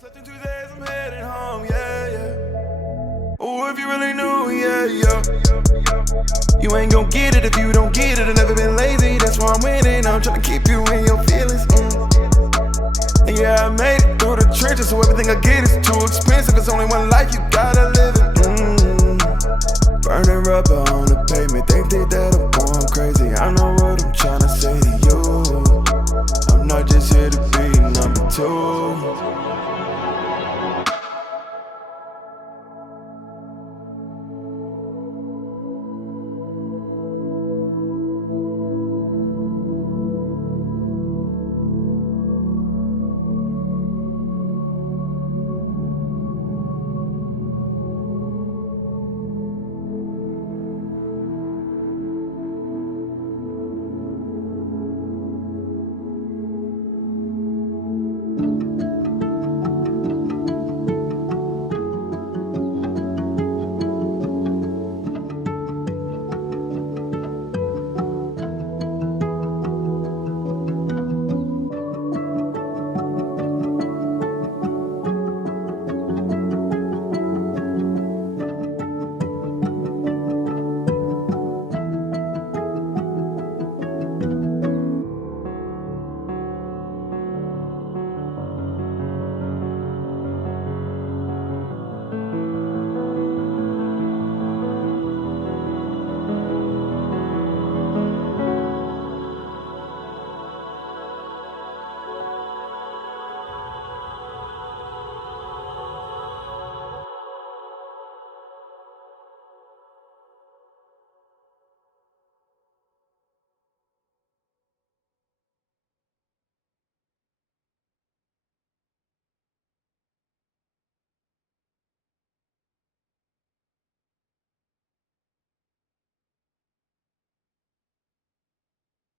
Slept in 2 days, I'm heading home, yeah, yeah. Oh, if you really knew, yeah, yeah. You ain't gon' get it if you don't get it. I've never been lazy, that's why I'm winning. I'm tryna keep you in your feelings, And yeah, I made it through the trenches, so everything I get is too expensive. It's only one life, you got it.